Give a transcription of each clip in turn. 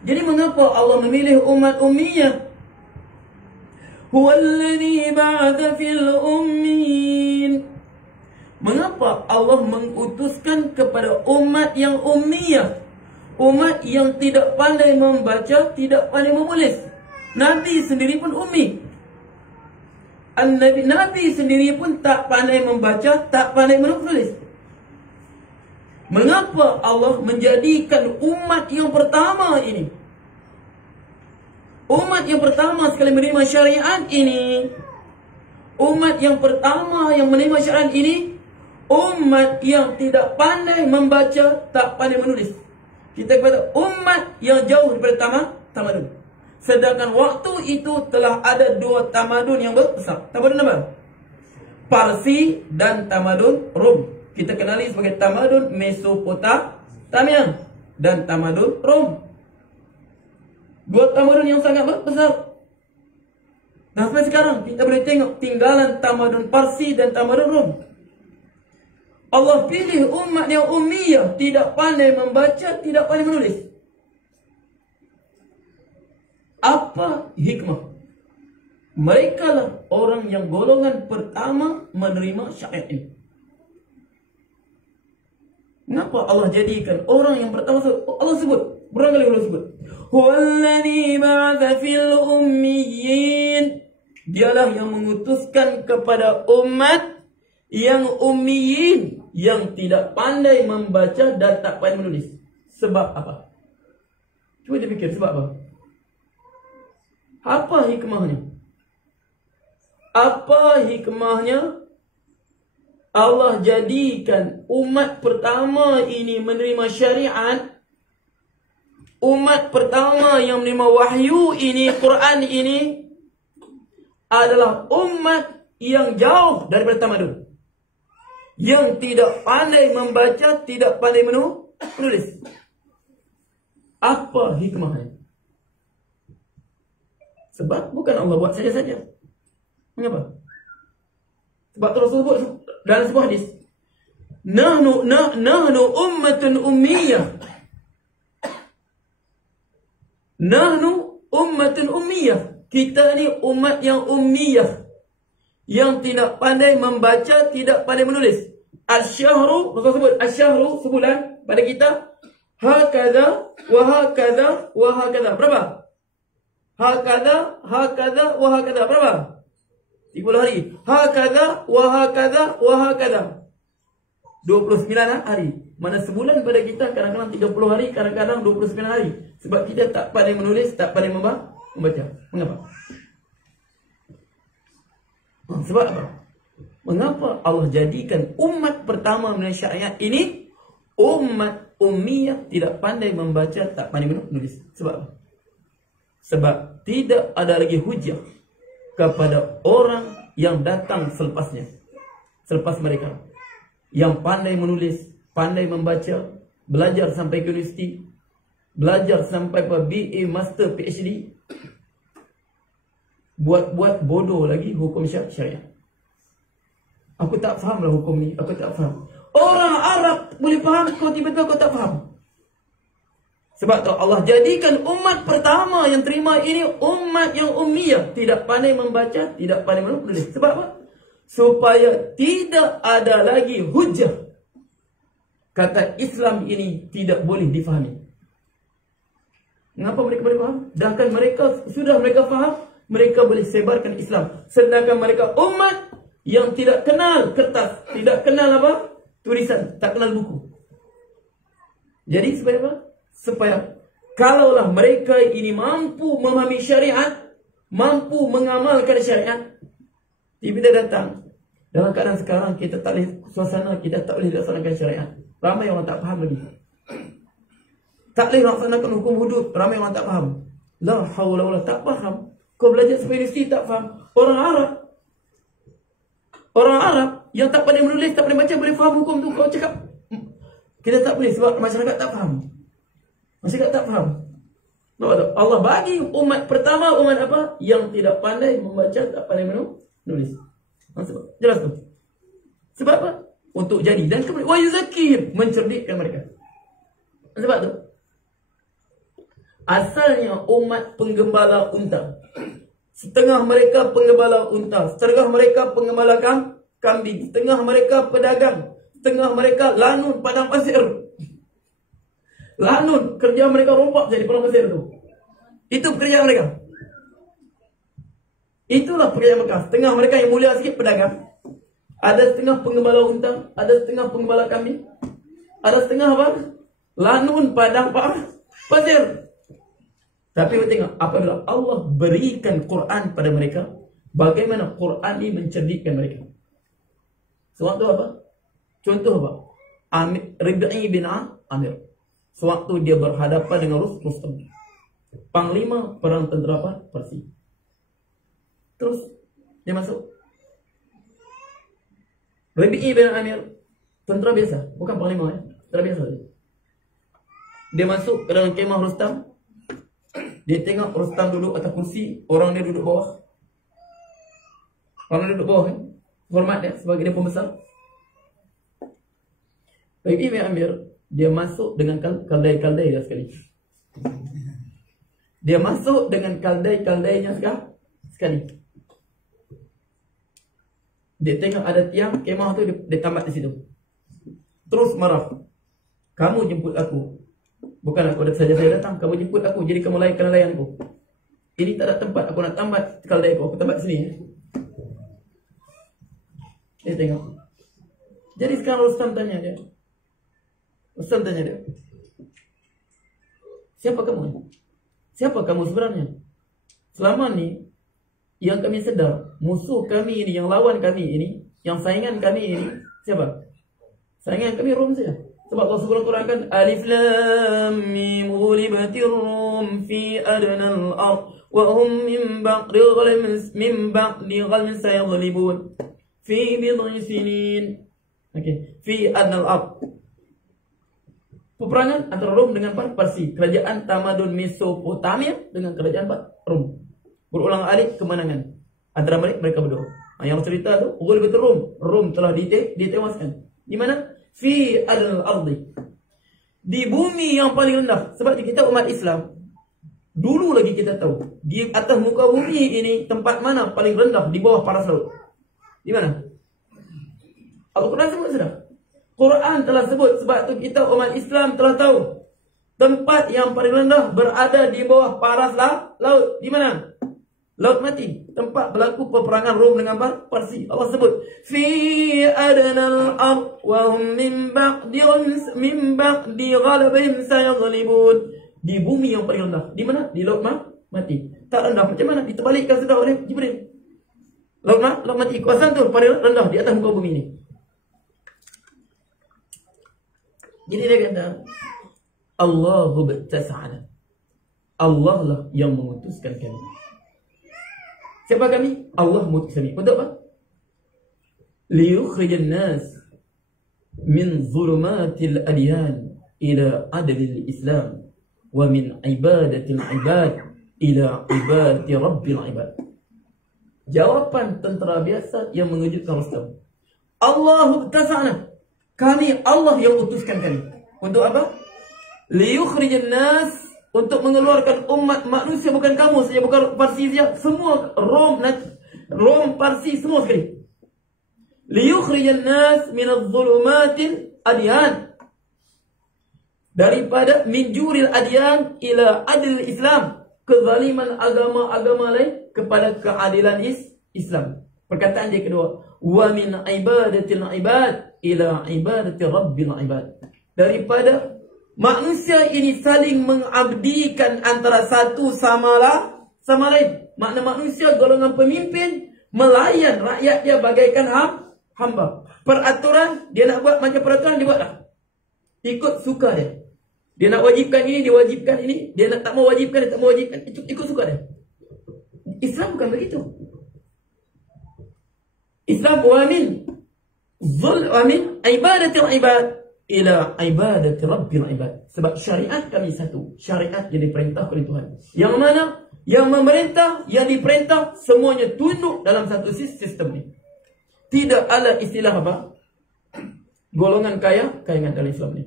Jadi mengapa Allah memilih umat ummiyah? Huwallazi ba'atha fil ummiyin. Mengapa Allah mengutuskan kepada umat yang ummiyah? Umat yang tidak pandai membaca, tidak pandai menulis. Nabi sendiri pun ummi. Nabi sendiri pun tak pandai membaca, tak pandai menulis. Mengapa Allah menjadikan umat yang pertama ini, umat yang pertama sekali menerima syariat ini, umat yang pertama yang menerima syariat ini, umat yang tidak pandai membaca, tak pandai menulis. Kita kata umat yang jauh daripada tamadun. Sedangkan waktu itu telah ada dua tamadun yang besar. Tamadun apa? Parsi dan tamadun Rom. Kita kenali sebagai tamadun Mesopotamia dan tamadun Rom. Dua tamadun yang sangat besar. Nah, sampai sekarang kita boleh tengok tinggalan tamadun Parsi dan tamadun Rom. Allah pilih umat yang ummiyah, tidak pandai membaca, tidak pandai menulis. Apa hikmah? Mereka lah orang yang golongan pertama menerima syariat ini. Kenapa Allah jadikan orang yang pertama? Allah sebut, berapa kali Allah sebut? Huwallazi ba'atha fil ummiyin. Dialah yang mengutuskan kepada umat yang ummiyin, yang tidak pandai membaca dan tak pandai menulis. Sebab apa? Cuba dipikir, sebab apa? Apa hikmahnya? Apa hikmahnya Allah jadikan umat pertama ini menerima syariat, umat pertama yang menerima wahyu ini, Quran ini, adalah umat yang jauh daripada tamadun, yang tidak pandai membaca, tidak pandai menulis. Apa hikmahnya? Sebab bukan Allah buat saja-saja. Mengapa? Sebab Rasul sebut dalam sebuah hadis, Nahnu ummatun ummiyah. Nahnu ummatun ummiyah. Kita ni umat yang ummiyah, yang tidak pandai membaca, tidak pandai menulis. Al-syahru, Rasul sebut al-syahru, sebulan pada kita, hakadha wa hakadha wa hakadha. Berapa? Hakadha, hakadha wa hakadha. Berapa? 30 hari. Hakadha wa hakadha wa hakadha. 29 hari. Mana sebulan pada kita kadang-kadang 30 hari, kadang-kadang 29 hari. Sebab kita tak pandai menulis, tak pandai membaca. Mengapa? Sebab apa? Mengapa Allah jadikan umat pertama menerima syariat ini umat ummiyah, tidak pandai membaca, tak pandai menulis? Sebab apa? Sebab tidak ada lagi hujah kepada orang yang datang selepasnya, selepas mereka, yang pandai menulis, pandai membaca, belajar sampai ke universiti, belajar sampai ke BA, Master, PhD, buat bodoh lagi hukum syariat. Aku tak faham lah hukum ni, aku tak faham. Orang Arab boleh faham, kau tiba-tiba kau tak faham. Sebab tu Allah jadikan umat pertama yang terima ini umat yang ummiyah, tidak pandai membaca, tidak pandai menulis. Sebab apa? Supaya tidak ada lagi hujah kata Islam ini tidak boleh difahami. Mengapa mereka boleh faham? Sedangkan mereka mereka faham, mereka boleh sebarkan Islam. Sedangkan mereka umat yang tidak kenal kertas, tidak kenal apa? Tulisan, tak kenal buku. Jadi supaya apa? Supaya kalaulah mereka ini mampu memahami syariat, mampu mengamalkan syariat, tiba-tiba datang dalam keadaan sekarang kita tak boleh, suasana kita tak boleh laksanakan syariat, ramai orang tak faham lagi. Tak boleh laksanakan hukum hudud, ramai orang tak faham. La haula wala, tak faham. Kau belajar sampai universiti tak faham. Orang Arab yang tak pandai menulis, tak pandai baca boleh faham hukum tu. Kau cakap kita tak boleh sebab masyarakat tak faham. Masyarakat tak faham. Allah bagi umat pertama, umat apa? Yang tidak pandai membaca, tak pandai menulis. Jelas tu. Sebab apa? Untuk jadi. Dan kemudian wa yuzakihim, mencerdikkan mereka. Sebab tu Asalnya umat penggembala unta. Setengah mereka penggembala unta, setengah mereka penggembala kambing, setengah mereka pedagang, setengah mereka lanun padang pasir. Lanun, kerja mereka rompak jadi padang pasir itu. Itu pekerjaan mereka. Itulah pekerjaan mereka. Setengah mereka yang mulia sikit pedagang. Ada setengah penggembala unta, ada setengah penggembala kambing, ada setengah apa? Lanun padang pasir. Tapi tengok, apabila Allah berikan Quran pada mereka, bagaimana Quran ini mencerdikkan mereka. Sewaktu apa? Contoh apa? Rib'i bin Amir. Sewaktu dia berhadapan dengan Rustam, panglima perang tentera Parsi. Terus dia masuk. Rib'i bin Amir, tentera biasa, bukan panglima ya, tentera biasa. Dia masuk ke dalam kemah Rustam. Dia tengok Rustam duduk atas kursi, orang dia duduk bawah. Orang dia duduk bawah kan? Hormat dia sebagai dia pembesar. Rib'i bin Amir, dia masuk dengan kaldai-kaldai dia sekali. Dia masuk dengan kaldai-kaldainya sekali. Dia tengok ada tiang kemah tu, dia tambat di situ. Terus marah. Kamu jemput aku. Bukan aku saja saya datang, kamu jemput aku, jadi kamu layan aku. Ini tak ada tempat, aku nak tambat kaldai aku tambat sini. Dia tengok. Jadi sekarang Rustam tanya dia. Siapa kamu? Siapa kamu sebenarnya? Selama ni yang kami sedar, musuh kami ini, yang lawan kami ini, yang saingan kami ini, siapa? Saingan kami Rom saja. Sebab Allah Subhanahu Quran kan Alif Lam Mim ghulibatir Rum fi adna al-ard wa hum min ba'di ghalmin sayaghlibun fi bid'i sinin. Okey, fi adna al-ard. Peperangan antara Rom dengan Parsi, kerajaan tamadun Mesopotamia dengan kerajaan Rom. Berulang alik kemenangan antara mereka berdua. Yang cerita tu ghulibatir Rom telah ditewaskan. Di mana? Fi al-ardi, di bumi yang paling rendah. Sebab kita umat Islam, dulu lagi kita tahu di atas muka bumi ini tempat mana paling rendah? Di bawah paras laut. Di mana? Al-Quran sebut sudah. Quran telah sebut. Sebab tu kita umat Islam telah tahu tempat yang paling rendah berada di bawah paras laut. Di mana? Laut Mati, tempat berlaku peperangan Rom dengan Parsi. Allah sebut fi adnal ard wa hum min ba'di ghalabihim sayaghlibun. Di bumi yang paling rendah. Di mana? Di Laut Mati. Tak rendah macam mana? Diterbalikkan sudah oleh Jibril. Laut Mati, kawasan tu paling rendah di atas muka bumi ini. Jadi dia kata Allahu ba'tasa'ana, Allah lah yang memutuskan kami. Siapa kami? Allah mengutus kami. Untuk apa? Liyukhrijan nas min zulumatil adyan ila adlil Islam wa min ibadatil ibad ila ibadati rabbil ibad. Jawapan tentera biasa yang mengejutkan Rustam. Allahu ta'ala, kami Allah yang utuskan kami. Untuk apa? Liyukhrijan nas, untuk mengeluarkan umat manusia, bukan kamu saja, bukan Parsi saja, semua Rom, Parsi, semua sekali. Liyukhrijan nas minadh dhulumatil adyan, daripada minjuril adyan ila adil Islam, kezaliman agama-agama lain kepada keadilan Islam. Perkataan dia kedua, wa min ibadatil ibad ila ibadati rabbil ibad, daripada manusia ini saling mengabdikan antara satu sama lain. Makna manusia golongan pemimpin melayan rakyat dia bagaikan hamba. Peraturan dia nak buat macam peraturan dia buatlah. Ikut suka dia. Dia nak wajibkan ini, dia wajibkan ini. Dia nak tak mau wajibkan, dia tak mau wajibkan. Ikut suka dia. Islam bukan begitu. Islam wa min ibadatil ibad ila ibadati rabbil ibad. Sebab syariat kami satu. Syariat yang diperintah oleh Tuhan. Yang mana? Yang memerintah, yang diperintah, semuanya tunduk dalam satu sistem ni. Tidak ada istilah apa? Golongan kaya dalam Islam ni.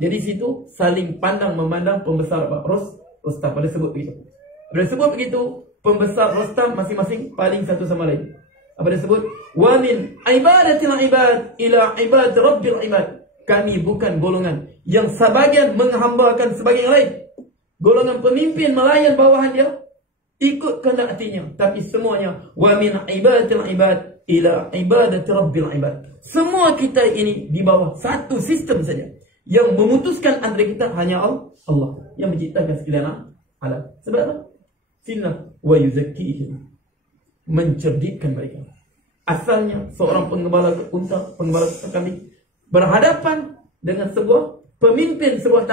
Jadi situ saling pandang memandang pembesar Rostam pada sebut begitu. Pada sebut begitu, pembesar Rostam masing-masing paling satu sama lain. Apa dia sebut? Wa min ibadatil ibad ila ibad rabbil ibad. Kami bukan golongan yang sebagian menghambakan sebagian yang lain. Golongan pemimpin melayan bawahan dia, ikut kehendak hatinya. Tapi semuanya wa min ibadatil ibad ila ibadati rabbil ibad. Semua kita ini di bawah satu sistem saja. Yang memutuskan antara kita hanya Allah yang menciptakan sekalian alam. Sebab apa? Sinna wa yuzakkihim, mencerdikkan mereka. Asalnya seorang penggembala unta, penggembala kambing berhadapan dengan sebuah pemimpin sebuah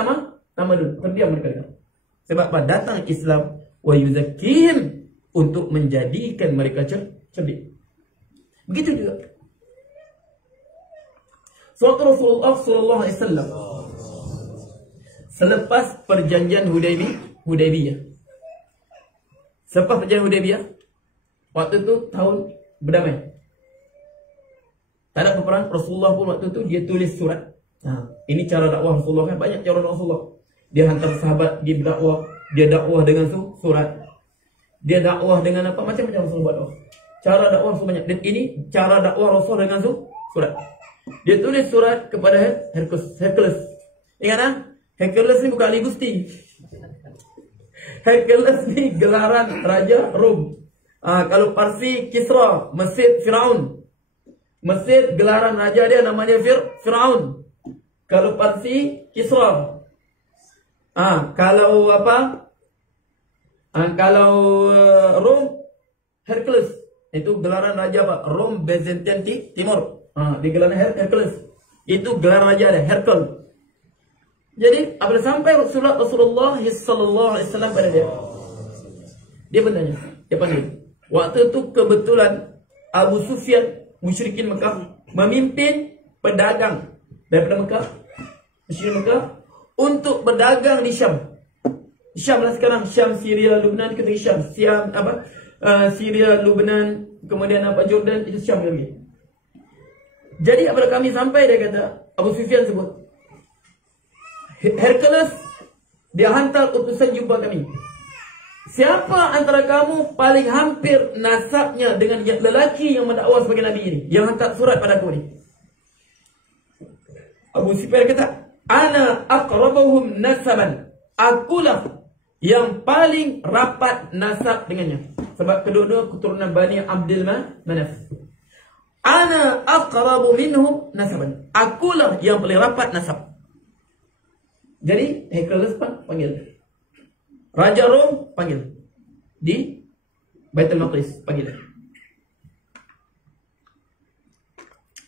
tamadun, terdiam mereka. Sebab apa? Datang Islam wa yuzakkihim, untuk menjadikan mereka cerdik. Begitu juga suatu Rasulullah sallallahu alaihi wasallam selepas perjanjian Hudaybiyah. Selepas perjanjian Hudaybiyah, waktu itu tahun berdamai, tak ada peperangan. Rasulullah pun waktu itu dia tulis surat. Ini cara dakwah Rasulullah kan, banyak cara dakwah Rasulullah. Dia hantar sahabat, dia berdakwah, dia dakwah dengan surat. Dia dakwah dengan apa? Macam-macam Rasulullah dakwah. Cara dakwah Rasul banyak. Dan ini cara dakwah Rasul dengan surat. Dia tulis surat kepada Hercules. Ingat tak? Hercules ni bukan Ali Gusti. Hercules ni gelaran Raja Rom. Kalau Parsi, Kisra. Mesir, Firaun. Mesir, gelaran raja dia namanya Firaun. Kalau Parsi, Kisra. Kalau apa? Kalau Rom, Hercules. Itu gelaran raja apa? Rom Byzantine Timur. Di gelaran Hercules. Itu gelaran raja dia, Hercules. Jadi apabila sampai Rasulullah sallallahu alaihi wasallam pada dia bertanya, dia panggil. Waktu itu kebetulan Abu Sufyan musyrikin Mekah memimpin pedagang daripada Mekah, musyrikin Mekah, untuk berdagang di Syam. Syam lah sekarang, Syam, Syria, Lebanon, ketika Syam apa? Syria, Lebanon, kemudian apa, Jordan, itu Syam lagi. Jadi apabila kami sampai, dia kata, Abu Sufyan sebut, Hercules, dia hantar utusan jumpa kami. Siapa antara kamu paling hampir nasabnya dengan lelaki yang mendakwa sebagai Nabi ini, yang hantar surat pada aku ni? Abu Sufyan kata, Ana aqrabuhum nasaban. Akulah yang paling rapat nasab dengannya. Sebab kedua-dua keturunan Bani Abdul Manaf. Ana aqrabu minhum nasaban. Akulah yang paling rapat nasab. Jadi Hercules panggil. Raja Rom panggil. Di Baitul Maqdis panggil.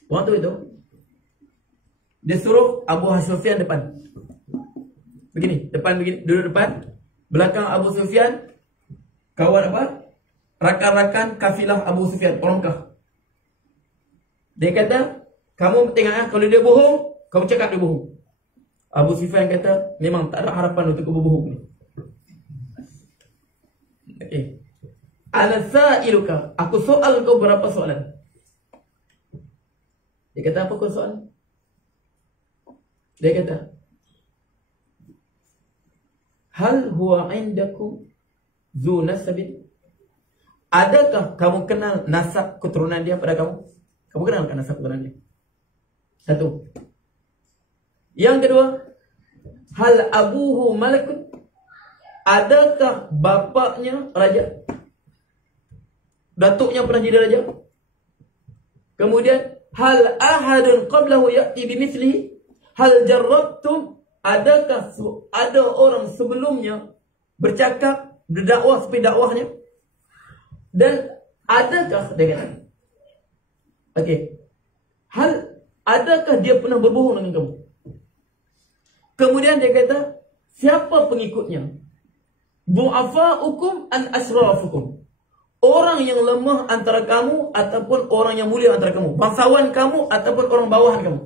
Waktu itu dia suruh Abu Sufyan depan. Begini, depan begini, duduk depan. Belakang Abu Sufyan kawan apa? Rakan-rakan kafilah Abu Sufyan, orang Mekah. Dia kata, kamu tengok kalau dia bohong, kamu cakap dia bohong. Abu Sufyan kata, memang tak ada harapan untuk kamu bohong ni. Okay. Ana sa'iluka, aku soal kau berapa soalan. Dia kata, apa kau soal? Dia kata, hal huwa indakum zu nasabin? Adakah kamu kenal nasab keturunan dia pada kamu? Kamu kenal kan nasab keturunan dia? Satu. Yang kedua, hal abuhu malakun? Adakah bapaknya raja? Datuknya pernah jadi raja? Kemudian, hal ahadun qablahu ya'ti bimithlihi? Hal jarrabtum? Adakah ada orang sebelumnya bercakap, berdakwah seperti dakwahnya? Dan adakah dengan adakah dia pernah berbohong dengan kamu? Kemudian dia kata, siapa pengikutnya? Du'afa'ukum an asrafukum. Orang yang lemah antara kamu ataupun orang yang mulia antara kamu. Bangsawan kamu ataupun orang bawahan kamu.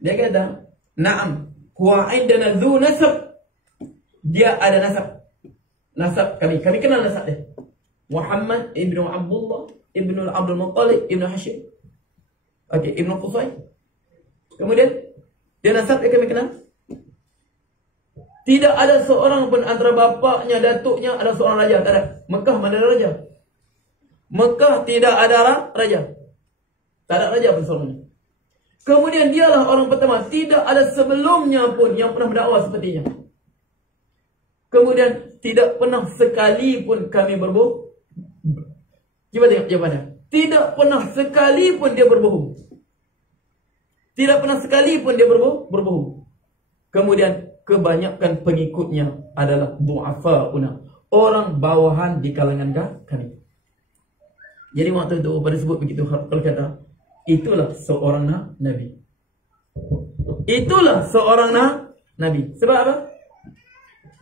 Dia kata, na'am, huwa indana dhu nasab. Dia ada nasab. Nasab kami kenal nasab dia. Muhammad ibnu Abdullah ibnu Abdul Muttalib ibnu Hashim. Ibnu Qusay. Kemudian Dia nasab dia kami kenal. Tidak ada seorang pun antara bapaknya, datuknya ada seorang raja. Tak ada. Mekah mana ada raja? Mekah tidak ada raja. Tak ada raja pun seorang. Kemudian dialah orang pertama. Tidak ada sebelumnya pun yang pernah berdakwah sepertinya. Kemudian tidak pernah sekali pun kami berbohong. Cuba tengok jawapannya. Tidak pernah sekali pun dia berbohong. Tidak pernah sekali pun dia berbohong. Kemudian kebanyakan pengikutnya adalah du'afa'una, orang bawahan di kalangan kami. Jadi waktu itu pada sebut begitu, kalau kata itulah seorang nabi. Itulah seorang nabi. Sebab apa?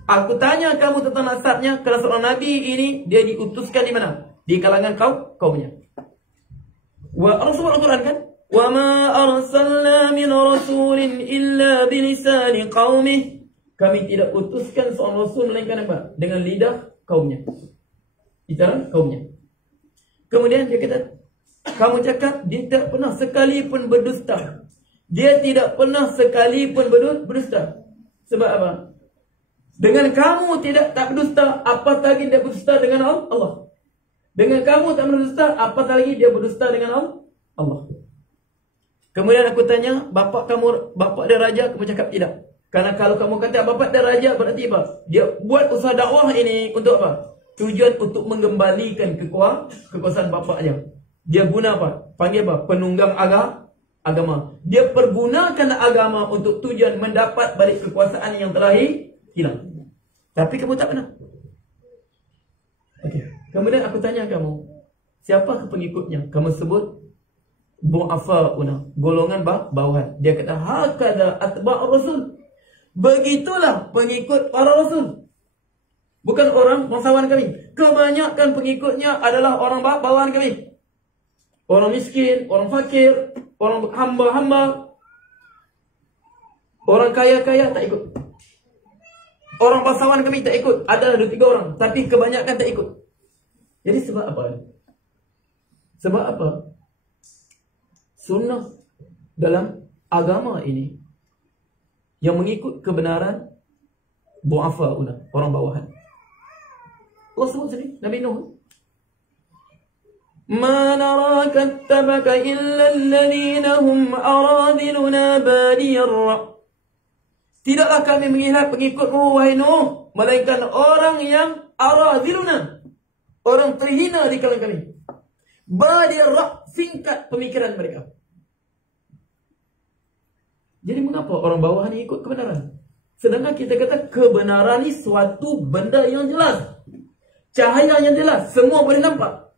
Aku tanya kamu tentang nasabnya. Kalau seorang nabi ini dia diutuskan di mana? Di kalangan kaumnya. Rasulullah Al-Quran kan? Wa ma arsalna min rasulin illa bilisani qaumih. Kami tidak utuskan seorang rasul melainkan apa? Dengan lidah kaumnya. Bicara kaumnya. Kemudian dia kata, kamu cakap dia tidak pernah sekalipun berdusta. Dia tidak pernah sekalipun berdusta. Sebab apa? Dengan kamu tak berdusta, apatah lagi dia berdusta dengan Allah. Dengan kamu tak berdusta, apatah lagi dia berdusta dengan Allah. Kemudian aku tanya, bapak dia raja? Kamu cakap tidak. Karena kalau kamu kata bapak dia raja, berarti apa? Dia buat usaha dakwah ini untuk apa? Tujuan untuk mengembalikan kekuasaan bapaknya. Dia guna apa? Panggil apa? Penunggang agama. Dia pergunakan agama untuk tujuan mendapat balik kekuasaan yang telah hilang. Tapi kamu tak pernah. Okey. Kemudian aku tanya kamu, siapa pengikutnya? Kamu sebut du'afa'una, golongan bawahan. Dia kata hakada atba'ur rasul. Begitulah pengikut para rasul. Bukan orang bangsawan kami. Kebanyakan pengikutnya adalah orang bawahan kami. Orang miskin, orang fakir, orang hamba-hamba. Orang kaya-kaya tak ikut. Orang bangsawan kami tak ikut. Ada 2-3 orang, tapi kebanyakan tak ikut. Jadi sebab apa? Sebab apa? Sunnah dalam agama ini yang mengikut kebenaran du'afa'una, orang bawahan. Allah sebut sini, Nabi Nuh. Ma naraka attabaka illa alladhina hum aradiluna badiyar ra'. Tidaklah kami mengilat pengikutmu, wahai Nuh, melainkan orang yang aradiluna, orang terhina di kalangan kami. Badiyar ra', singkat pemikiran mereka. Jadi mengapa orang bawahan ikut kebenaran? Sedangkan kita kata kebenaran ni suatu benda yang jelas. Cahaya yang jelas, semua boleh nampak.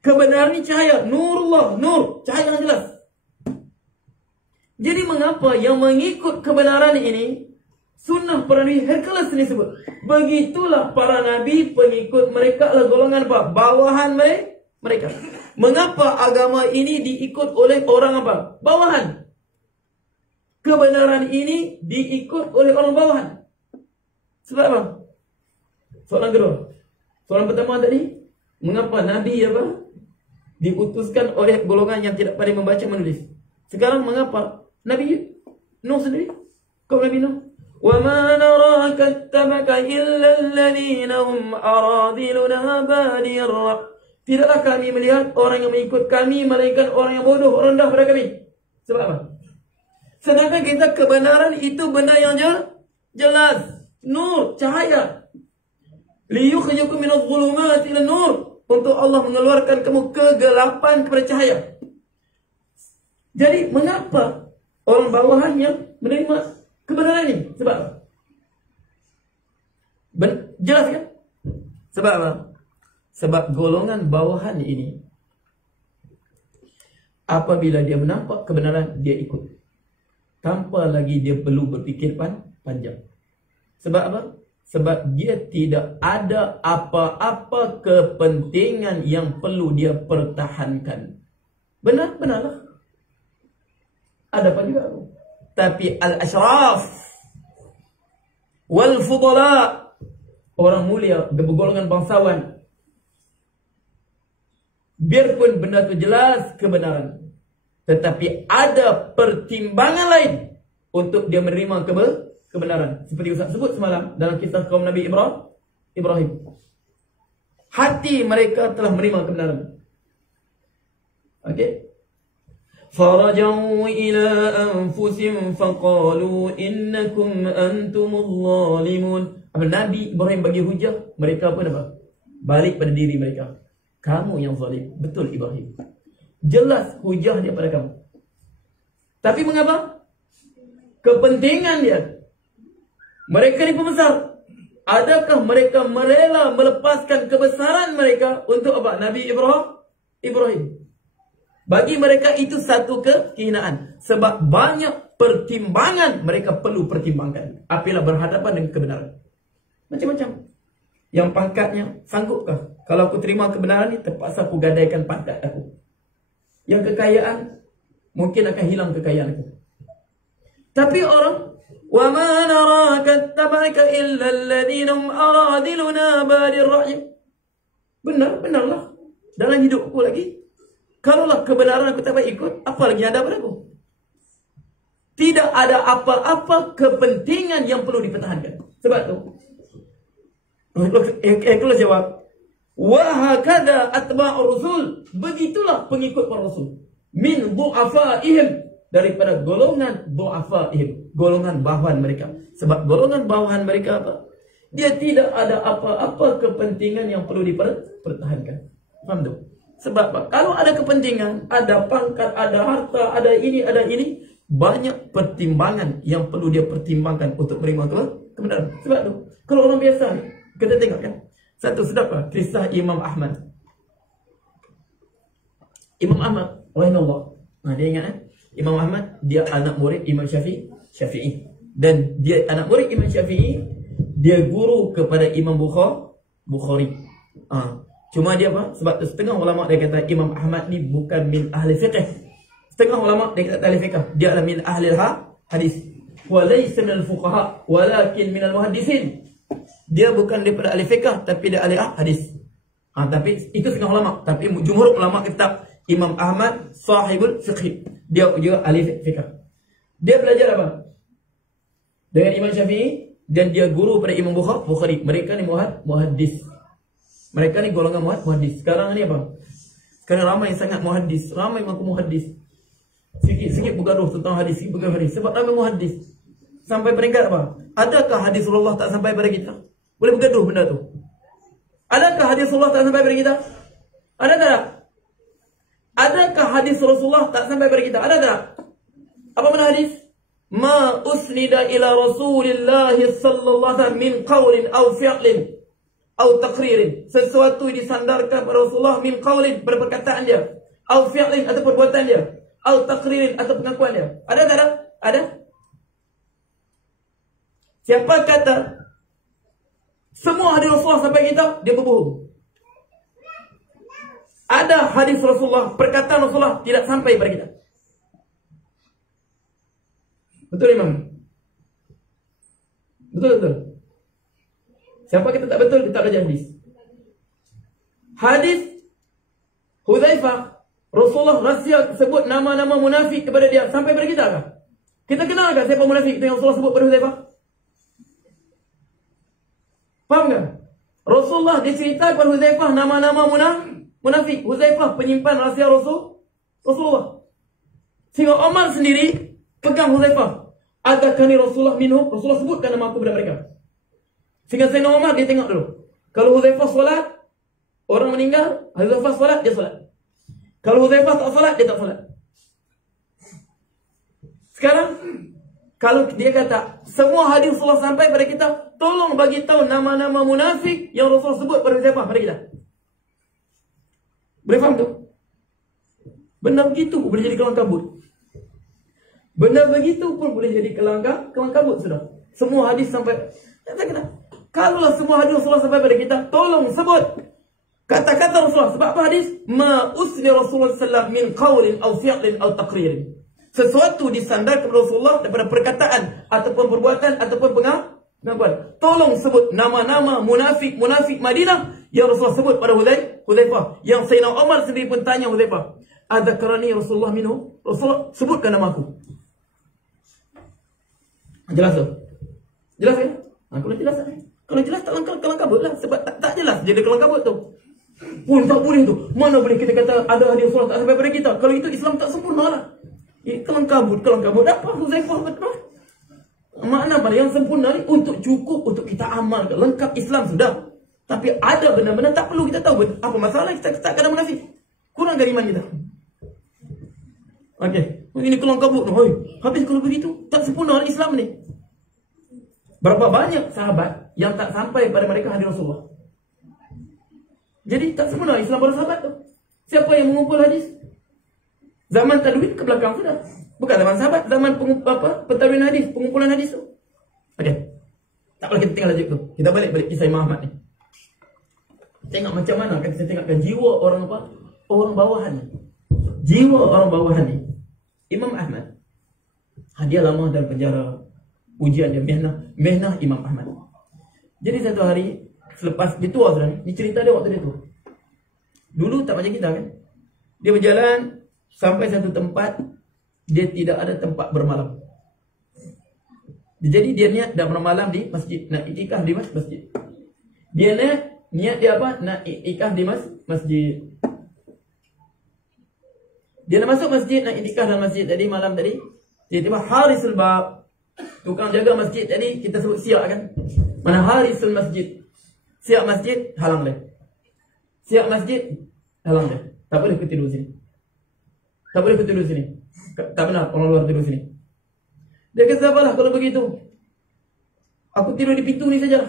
Kebenaran ni cahaya, nurullah, nur, cahaya yang jelas. Jadi mengapa yang mengikut kebenaran ini sunnah para nabi Hercules ini sebut. Begitulah para nabi, pengikut mereka adalah golongan apa? Bawahan mereka. Mengapa agama ini diikut oleh orang apa? Bawahan. Kebenaran ini diikut oleh orang bawahan. Sebab apa? Soalan kedua. Soalan pertama tadi, mengapa Nabi apa? Diutuskan oleh golongan yang tidak pandai membaca menulis. Sekarang mengapa Nabi Nuh sendiri? Kau Nabi Nuh? Wa ma naraka attabaka illa alladhina hum aradiluna badiyar ra'. Tidaklah kami melihat orang yang mengikut kami melainkan orang yang bodoh, rendah pada kami. Sebab apa? Sedangkan kita kebenaran itu benda yang jelas. Nur, cahaya. Liyukhrijakum minadh dhulumati ilan nur. Untuk Allah mengeluarkan kamu kegelapan kepada cahaya. Jadi mengapa orang bawahannya menerima kebenaran ini? Sebab apa? Jelas kan? Sebab apa? Sebab golongan bawahan ini apabila dia menampak kebenaran, dia ikut. Tanpa lagi dia perlu berfikir panjang. Sebab apa? Sebab dia tidak ada apa-apa kepentingan yang perlu dia pertahankan. Benarlah. Ada apa juga. Tapi al-ashraf wal fudala, orang mulia, golongan bangsawan, biarpun benda itu jelas kebenaran, Tetapi ada pertimbangan lain untuk dia menerima kebenaran. Seperti Ustaz sebut semalam dalam kisah kaum Nabi Ibrahim. Hati mereka telah menerima kebenaran. Okey. Farajau ila anfusihim faqalu innakum antumul zalimun. Nabi Ibrahim bagi hujah, mereka apa? Balik pada diri mereka. Kamu yang zalim. Betul Ibrahim. Jelas hujah dia pada kamu. Tapi mengapa? Kepentingan dia. Mereka ni pembesar. Adakah mereka merela melepaskan kebesaran mereka untuk apa? Nabi Ibrahim. Bagi mereka itu satu kehinaan. Sebab banyak pertimbangan mereka perlu pertimbangkan apabila berhadapan dengan kebenaran. Macam-macam. Yang pangkatnya, sanggupkah? Kalau aku terima kebenaran ni, terpaksa aku gadaikan pangkat aku. Yang kekayaan, mungkin akan hilang kekayaan aku. Tapi orang, وَمَا نَرَاكَ اتَّبَعَكَ إِلَّا الَّذِينَ هُمْ أَرَاذِلُنَا بَادِي الرَّأْيِ. Benarlah. Dalam hidupku lagi, kalaulah kebenaran aku tak baik ikut, apa lagi ada pada aku? Tidak ada apa-apa kepentingan yang perlu dipertahankan. Sebab tu, Ekulah jawab, وَهَكَذَا أَتْبَعُ الرُّسُولِ. Begitulah pengikut para Rasul. Min du'afaihim. Daripada golongan du'afaihim, golongan bawahan mereka. Sebab golongan bawahan mereka apa? Dia tidak ada apa-apa kepentingan yang perlu dipertahankan. Faham tu? Sebab apa? Kalau ada kepentingan, ada pangkat, ada harta, ada ini, banyak pertimbangan yang perlu dia pertimbangkan untuk menerima kebenaran. Sebab tu, kalau orang biasa ni, kita tengok kan, satu sedap lah, kisah Imam Ahmad. Imam Ahmad, rahimahullah. Dia ingat kan? Imam Ahmad, dia anak murid Imam Syafi'i. Dan dia anak murid Imam Syafi'i, dia guru kepada Imam Bukhari. Cuma dia apa? Sebab setengah ulama' dia kata Imam Ahmad ni bukan min ahli fiqh. Setengah ulama' dia kata ahli fiqh. Dia adalah min ahli hadis. Wa laysa minal fuqaha, walakin minal muhaddisin. Dia bukan daripada ahli fiqh, tapi dia ahli hadis. Tapi itu setengah ulama'. Tapi jumhur ulama' kata Imam Ahmad sahibul fiqh. Dia juga ahli fiqh. Dia belajar apa? Dengan Imam Syafi'i, dan dia guru pada Imam Bukhari. Mereka ni muhaddis. Mereka ni golongan muhaddis. Sekarang ni apa? Sekarang ramai sangat muhaddis. Ramai mengaku muhaddis. Sikit-sikit bergaduh tentang hadis, sikit bergaduh hadis. Sebab ramai muhaddis. Sampai peringkat apa? Adakah hadis Rasulullah tak sampai pada kita? Boleh bergaduh benda tu. Adakah hadis Rasulullah tak sampai pada kita? Ada tak? Adakah hadis Rasulullah tak sampai pada kita? Ada tak? Apa benda hadis? Ma usnida ila Rasulillah sallallahu alaihi wasallam min qawlin aw fi'lin aw taqririn. Sesuatu disandarkan pada Rasulullah min qawlin, pada perkataan dia, aw fi'lin atau perbuatan dia, aw taqririn atau pengakuan dia. Ada tak ada? Ada? Siapa kata semua hadis Rasulullah sampai kita, dia berbohong. Ada hadis Rasulullah, perkataan Rasulullah tidak sampai pada kita. Betul Imam? Betul. Siapa kita tak betul, kita belajar hadis. Hadis Hudzaifah, Rasulullah rahsia sebut nama-nama munafik kepada dia, sampai pada kita kah? Kita kenal tak siapa munafik itu yang Rasulullah sebut pada Hudzaifah? Faham tak? Rasulullah dicerita kepada Hudzaifah nama-nama munafik. Hudzaifah penyimpan rahsia Rasulullah. Sehingga Umar sendiri pegang Hudzaifah. Adakah ni Rasulullah minhum? Rasulullah sebutkan nama aku kepada mereka. Sehingga Sayyidina Umar dia tengok dulu. Kalau Hudzaifah solat, orang meninggal, Hudzaifah solat, dia solat. Kalau Hudzaifah tak solat, dia tak solat. Sekarang, kalau dia kata semua hadis Rasulullah sampai pada kita, tolong bagi tahu nama-nama munafik yang Rasulullah sebut pada Hudzaifah pada kita. Boleh faham tu? Benda begitu pun boleh jadi kelang kabut. Benda begitu pun boleh jadi kelang kabut sudah. Semua hadis sampai. Kalaulah semua hadis Rasulullah sampai pada kita, tolong sebut kata-kata Rasulullah. Sebab apa hadis? Ma usni Rasulullah sallallahu min qawlin aw fi'lin aw taqririn. Sesuatu disandar kepada Rasulullah daripada perkataan ataupun perbuatan ataupun pengakuan. Tolong sebut nama-nama munafik Madinah yang Rasulullah sebut pada Hudzaifah. Yang Sayyidina Umar sendiri pun tanya Hudzaifah, adzakarani Rasulullah minhu. Rasulullah sebutkan nama aku. Jelas tu? Jelas kan? Kalau jelas kan? Kalau jelas tak kelang kabut lah. Sebab tak jelas jadi kelang kabut tu. Pun tak boleh tu. Mana boleh kita kata ada hadis Rasulullah tak sampai pada kita. Kalau itu Islam tak sempurna lah. Kelang kabut. Apa Huzaifah betul? Makna pada yang sempurna ni untuk cukup untuk kita amalkan. Lengkap Islam sudah. Tapi ada benda-benda tak perlu kita tahu. Apa masalah kita tak kena munafik. Kurang dari iman kita. Okey. Ini kelang kabut. Habis kalau begitu tak sempurna Islam ni. Berapa banyak sahabat yang tak sampai pada mereka hadis Rasulullah. Jadi tak sempurna Islam para sahabat tu. Siapa yang mengumpul hadis? Zaman tadwin ke belakang sudah. Bukan zaman sahabat, zaman pentadwinan hadis, pengumpulan hadis tu. Okey. Tak boleh kita tinggal lanjut tu. Kita balik kisah Imam Ahmad ni. Tengok macam mana kan kita tengokkan jiwa orang apa? Orang bawahan ni. Jiwa orang bawahan ni. Imam Ahmad. Dia lama dalam penjara. Ujian dia mihnah Imam Ahmad. Jadi satu hari selepas dia tua sudah ni cerita dia waktu dia tua. Dulu tak macam kita kan. Dia berjalan sampai satu tempat dia tidak ada tempat bermalam. Jadi dia niat dah bermalam di masjid, nak iktikaf di masjid. Dia niat dia apa? Nak iktikaf di masjid. Dia nak masuk masjid, nak iktikaf dalam masjid tadi malam tadi. Tiba-tiba harisul bab, tukang jaga masjid tadi kita sebut siap kan? Mana harisul masjid? Siap masjid halang dia. Siap masjid halang dia. Tak boleh aku tidur sini. Tak boleh aku tidur sini. Tak benar orang luar tidur sini. Dia kata apalah kalau begitu. Aku tidur di pintu ni saja.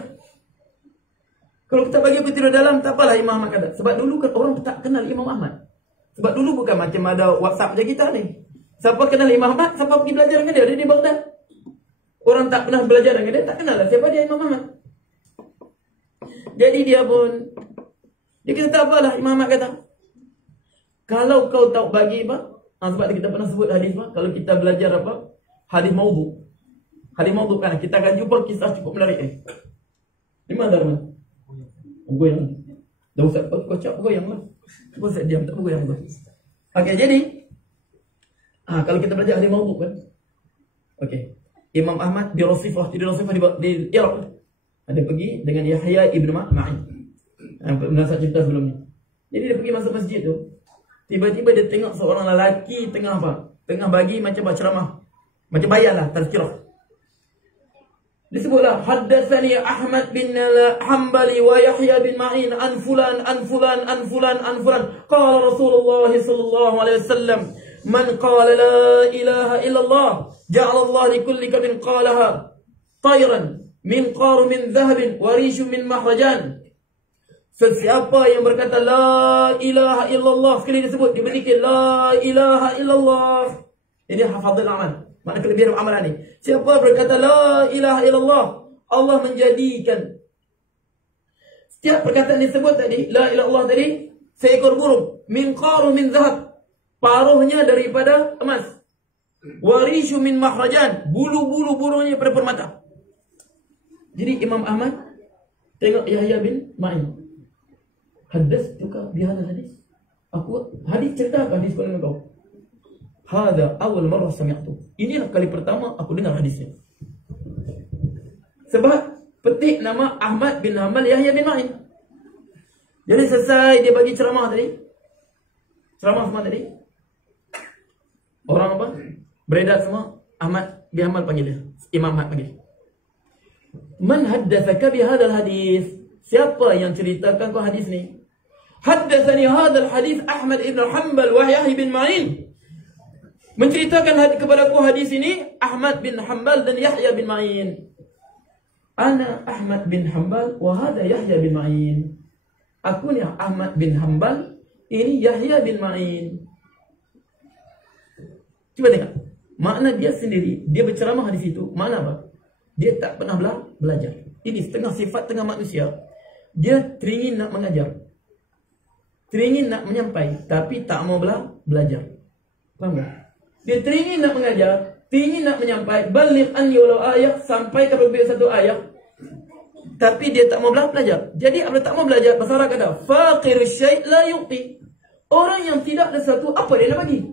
Kalau tak bagi aku tidur dalam, tak apalah Imam Ahmad kata. Sebab dulu kan orang tak kenal Imam Ahmad. Sebab dulu bukan macam ada WhatsApp je kita ni. Siapa kenal Imam Ahmad, siapa pergi belajar dengan dia di Baghdad. Orang tak pernah belajar dengan dia, tak kenal lah siapa dia Imam Ahmad. Jadi dia pun, dia kata tak apalah Imam Ahmad kata. Kalau kau tak bagi apa? Sebab kita pernah sebut hadis apa? Kalau kita belajar apa? Hadis maudhu. Hadis maudhu kan kita akan jumpa kisah cukup menarik. Di mana Darman? Goyang. Dah usah kau cak goyang lah. Kau usah diam tak goyang tu. Okey, jadi kalau kita belajar hadis maudhu kan. Okey. Imam Ahmad di Rasifah di Iraq. Ada pergi dengan Yahya ibn Ma'in. Pernah saya cerita sebelum ni. Jadi dia pergi masuk masjid tu. Tiba-tiba dia tengok seorang lelaki tengah apa? Tengah bagi macam ceramah. Macam bayan lah, tazkirah. Disebutlah haddatsani Ahmad bin Hanbali wa Yahya bin Ma'in an fulan an fulan an fulan an fulan qala Rasulullah sallallahu alaihi wasallam man qala la ilaha illallah ja'ala Allah li kulli kabin qalaha tayran min qar min dhahabin wa rishun min mahrajan. Sesiapa yang berkata la ilaha illallah, sekali disebut dia berzikir la ilaha illallah. Ini hafadzul amal. Mana kelebihan amalan ni? Siapa berkata la ilaha illallah, Allah menjadikan setiap perkataan disebut tadi, la ilaha illallah tadi, seekor burung min qaru min zahab, paruhnya daripada emas. Warishu min mahrajan, bulu-bulu burungnya pada permata. Jadi Imam Ahmad tengok Yahya bin Ma'in. Hadis tukar bihadal hadis. Aku hadis cerita apa hadis dengan kau? Hada awal marrah sami'tu. Inilah kali pertama aku dengar hadisnya. Sebab petik nama Ahmad bin Hanbal Yahya bin Ma'in. Jadi selesai dia bagi ceramah tadi. Ceramah semua tadi. Orang apa? Beredar semua. Ahmad bin Hanbal panggil dia. Imam Ahmad panggil. Man haddatsaka bihadal hadis? Siapa yang ceritakan kau hadis ni? Haddatsani hadzal hadis Ahmad ibn Hanbal wa Yahya bin Ma'in. Menceritakan kepada aku hadis ini Ahmad bin Hanbal dan Yahya bin Ma'in. Ana Ahmad bin Hanbal wa hadha Yahya bin Ma'in. Aku ni Ahmad bin Hanbal, ini Yahya bin Ma'in. Cuba tengok. Makna dia sendiri, dia berceramah di situ. Makna apa? Dia tak pernah belajar. Ini setengah sifat tengah manusia. Dia teringin nak mengajar, teringin nak menyampai, tapi tak mau belajar. Faham tak? Dia teringin nak mengajar, teringin nak menyampai, baligh anni walau ayat, sampai ke satu ayat, tapi dia tak mau belajar. Jadi apabila tak mau belajar, bahasa Arab kata faqir syai' la yuqti. Orang yang tidak ada satu, apa dia nak bagi?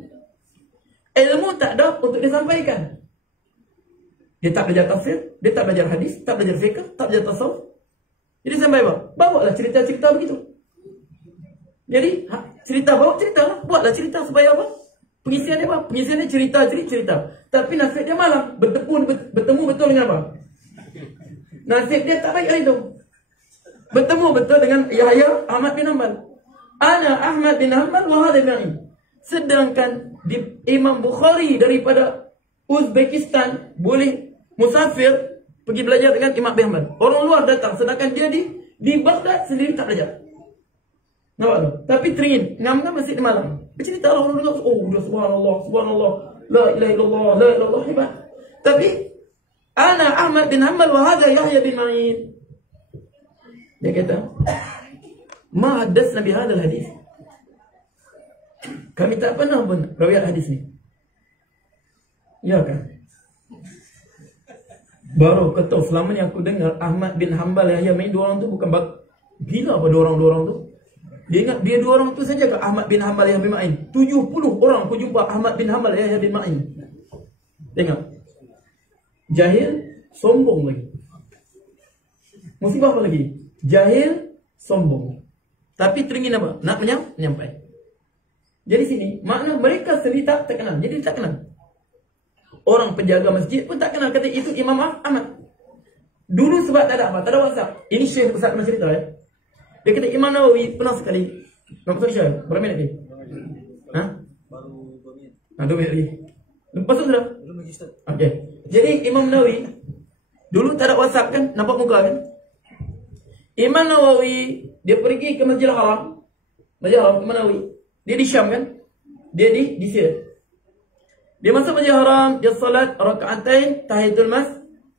Ilmu tak ada untuk disampaikan. Dia tak belajar tafsir, dia tak belajar hadis, tak belajar fiqh, tak belajar tasawuf. Jadi sampai apa? Bawalah cerita-cerita begitu. Jadi cerita, bawa cerita lah. Buatlah cerita supaya apa? Pengisian dia apa? Pengisian dia cerita. Tapi nasib dia malam. Bertemu betul dengan apa? Nasib dia tak baik hari itu. Bertemu betul dengan Yahya Ahmad bin Hanbal. Ana Ahmad bin Hanbal wa hadha bin. Sedangkan di Imam Bukhari daripada Uzbekistan boleh musafir pergi belajar dengan Imam bin Hanbal. Orang luar datang, sedangkan dia di Baghdad sendiri tak belajar. Nampak tu? Tapi teringin, ngam-ngam masih di malam. Bercerita lah orang dengar, oh dia subhanallah, la ilaha illallah, hebat. Tapi ana Ahmad bin Hanbal wa hadha Yahya bin Ma'in. Dia kata, ma haddasna bi hadzal hadis. Kami tak pernah pun riwayat hadis ni. Ya kan? Baru kata selama ni aku dengar Ahmad bin Hanbal Yahya bin Ma'in, dua orang tu bukan gila apa dua orang tu. Dia ingat dia dua orang tu saja ke Ahmad bin Hanbal Yahya bin Ma'in. 70 orang aku jumpa Ahmad bin Hanbal Yahya bin Ma'in. Tengok. Jahil, sombong lagi. Musibah apa lagi? Jahil, sombong. Tapi teringin apa? Nak menyampai. Jadi sini, makna mereka sendiri tak kenal. Jadi tak kenal. Orang penjaga masjid pun tak kenal. Kata itu Imam Ahmad. Dulu sebab tak ada apa? Tak ada WhatsApp. Ini Syekh Ustaz pernah cerita ya. Dia kata Imam Nawawi pernah sekali. Nampak tu Syekh? Berapa minit ni? Ha? Baru 2 minit. 2 minit lagi. Lepas tu sudah? Belum lagi Ustaz. Okey. Jadi Imam Nawawi dulu tak ada WhatsApp kan? Nampak muka kan? Imam Nawawi dia pergi ke Masjidil Haram. Masjidil Haram Imam Nawawi. Dia di Syam kan? Dia di Syria. Dia masuk Masjidil Haram, dia solat rakaatain tahiyatul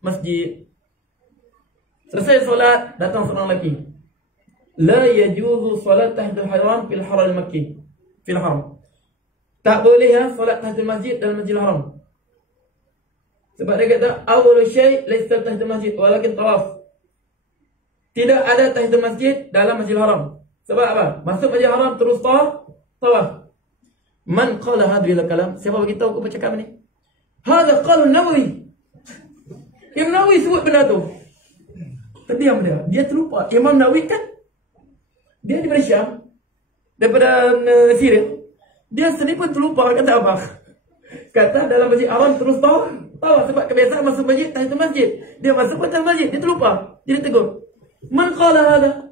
masjid. Selesai solat, datang seorang lelaki. La yajuzu solat tahiyatul haram fil haram Makki. Fil haram. Tak boleh ya solat tahiyatul masjid dalam Masjidil Haram. Sebab dia kata awwalu syai' laysa tahiyatul masjid walakin tawaf. Tidak ada tahiyatul masjid dalam Masjidil Haram. Sebab apa? Masuk Masjidil Haram terus tawaf. Man qala hadhil kalam? Siapa bagi tahu aku bercakap ni? Hadha qala Nawawi. Imam Nawawi sebut benda tu. Terdiam dia. Dia terlupa. Imam Nawawi kan dia daripada Syam, daripada Syria. Dia sendiri pun terlupa kata apa? Kata dalam Masjid Haram terus tawaf sebab kebiasaan masuk masjid tahiyatul masjid. Dia masuk tahiyatul masjid, dia terlupa. Jadi tegur. Man qala hadha?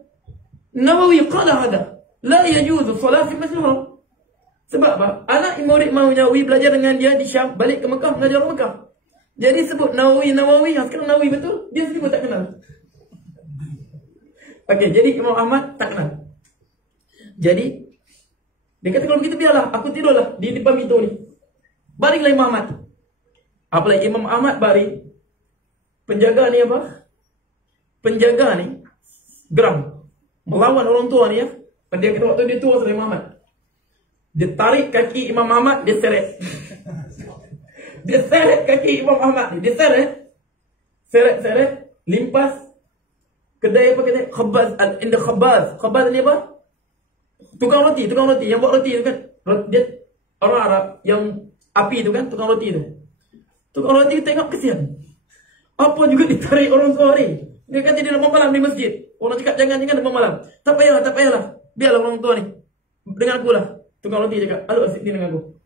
Nawawi qala hadha. La yajuzu solat fi Masjidil Haram. Sebab apa? Anak murid Imam Nawawi belajar dengan dia di Syam, balik ke Mekah, belajar di Mekah. Jadi sebut Nawawi, sekarang Nawawi betul, dia sendiri pun tak kenal. Okey, jadi Imam Ahmad tak kenal. Jadi dia kata kalau begitu biarlah, aku tidurlah di depan pintu ni. Baringlah Imam Ahmad. Apalagi Imam Ahmad baring, penjaga ni apa? Penjaga ni geram melawan orang tua ni ya. Dia kata waktu dia tua sudah Imam Ahmad. Dia tarik kaki Imam Ahmad, dia seret. Dia seret kaki Imam Ahmad ni. Dia seret, limpas kedai apa kedai? Khabaz, inda Khabaz. Khabaz ni apa? Tukang roti yang buat roti tu kan. Dia orang Arab yang api tu kan, tukang roti tu. Tukang roti tengok kesian. Apa juga ditarik orang tua ni. Dia kata dia nak malam di masjid. Orang cakap jangan nak malam. Tak payahlah. Biarlah orang tua ni dengan aku lah. Tukang roti cakap, "Alu asyik ni dengan aku."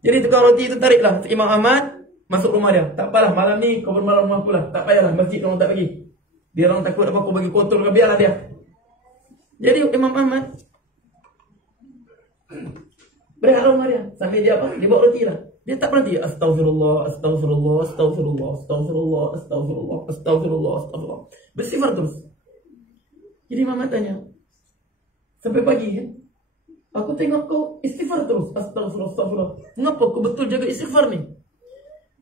Jadi tukang roti itu tariklah Imam Ahmad masuk rumah dia. Tak apalah malam ni kau bermalam rumah aku lah. Tak payahlah masjid orang tak bagi. Dia orang takut apa kau bagi kotor ke, biarlah dia. Jadi Imam Ahmad berehat rumah dia. Sambil dia apa? Dia bawa roti lah. Dia tak berhenti. Astaghfirullah. Bersifar terus. Jadi Imam Ahmad tanya. Sampai pagi kan? Aku tengok kau istighfar terus. Astagfirullah. Kenapa kau betul jaga istighfar ni?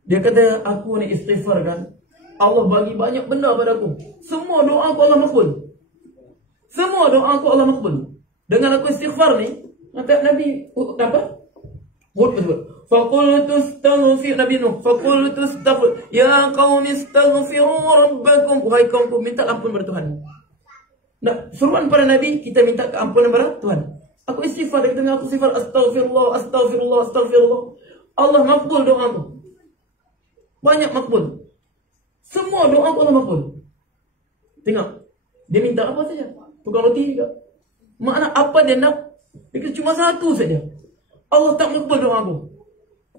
Dia kata, aku ni istighfar kan. Allah bagi banyak benda pada aku. Semua doa aku Allah makbul. Dengan aku istighfar ni, kata Nabi apa? Faqultu astaghfir Nabi Nuh. Faqultu astaghfir. Ya qaumi astaghfiru rabbakum. Wahai kaumku, minta ampun kepada Tuhan. Nah, suruhan para Nabi, kita minta keampunan kepada Tuhan. Aku istighfar, dia kata aku istighfar, astaghfirullah, astaghfirullah, astaghfirullah. Allah makbul doaku. Banyak makbul. Semua doa Allah makbul. Tengok, dia minta apa saja. Tukang roti juga. Makna apa dia nak? Dia kata cuma satu saja. Allah tak makbul doaku.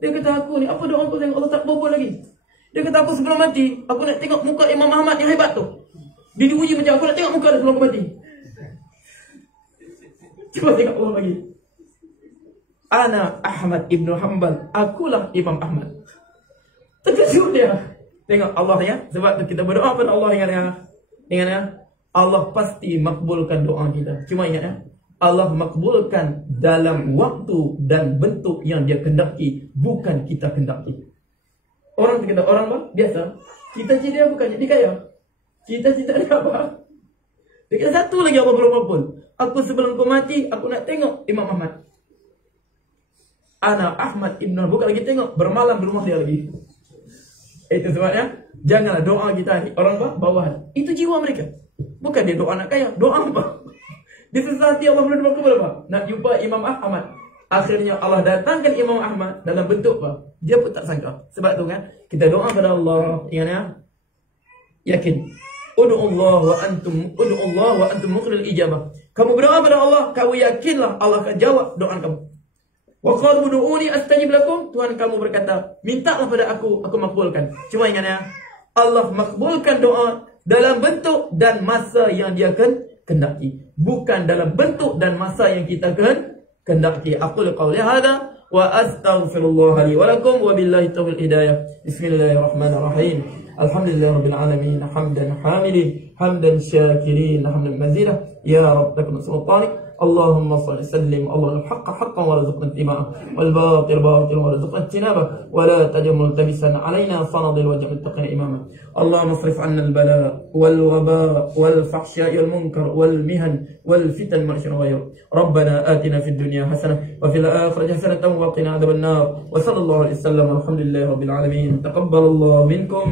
Dia kata aku ni, apa doa aku yang Allah tak makbul lagi? Dia kata aku sebelum mati, aku nak tengok muka Imam Ahmad yang hebat tu. Dia diuji macam aku nak tengok muka dia sebelum aku mati. Cuba tengok Allah lagi. Ana Ahmad ibn Hanbal. Akulah Imam Ahmad. Terkejut dia. Tengok Allah ya. Sebab tu kita berdoa pada Allah, ingat ya. Ingat ya. Allah pasti makbulkan doa kita. Cuma ingat ya. Allah makbulkan dalam waktu dan bentuk yang dia kendaki, bukan kita kendaki. Orang kita orang apa? Biasa. Cita-cita dia bukan jadi kaya. Cita-cita dia apa? Dia kata satu lagi Allah belum makbul. Aku sebelum kau mati, aku nak tengok Imam Ahmad. Ana Ahmad ibn Hanbal. Bukan lagi tengok, bermalam di rumah dia lagi. Itu sebabnya janganlah doa kita ni orang bawahan. Itu jiwa mereka. Bukan dia doa nak kaya, doa apa? Di sesaat Allah belum makbul apa? Nak jumpa Imam Ahmad. Akhirnya Allah datangkan Imam Ahmad dalam bentuk apa? Dia pun tak sangka. Sebab tu kan kita doa pada Allah, ingat ya. Yakin. Ud'u Allah wa antum muqril ijabah. Kamu berdoa pada Allah, kamu yakinlah Allah akan jawab doa kamu. Wa qalu ud'uni astajib lakum. Tuhan kamu berkata, mintalah pada aku makbulkan. Cuma ingat ya, Allah makbulkan doa dalam bentuk dan masa yang dia kendaki, bukan dalam bentuk dan masa yang kita kendaki. Aqulu qawli hadha wa astaghfirullah li wa lakum wa billahi taufiq hidayah. Bismillahirrahmanirrahim. Alhamdulillahirabbil alamin, hamdan hamidin, hamdan syakirin, hamdan mazida. Ya Rabb, lakum sultanik. اللهم صل وسلم اللهم الحق حقا وارزقنا اتباعه والباطل باطلا وارزقنا اجتنابه ولا تجعل ملتبسا علينا فنضل وجه المتقين اماما. اللهم اصرف عنا البلاء والوباء والفحشاء والمنكر والمهن والفتن ما شاء غيره. ربنا آتنا في الدنيا حسنه وفي الاخره حسنه وقنا عذاب النار. وصلى الله عليه وسلم. الحمد لله رب العالمين. تقبل الله منكم.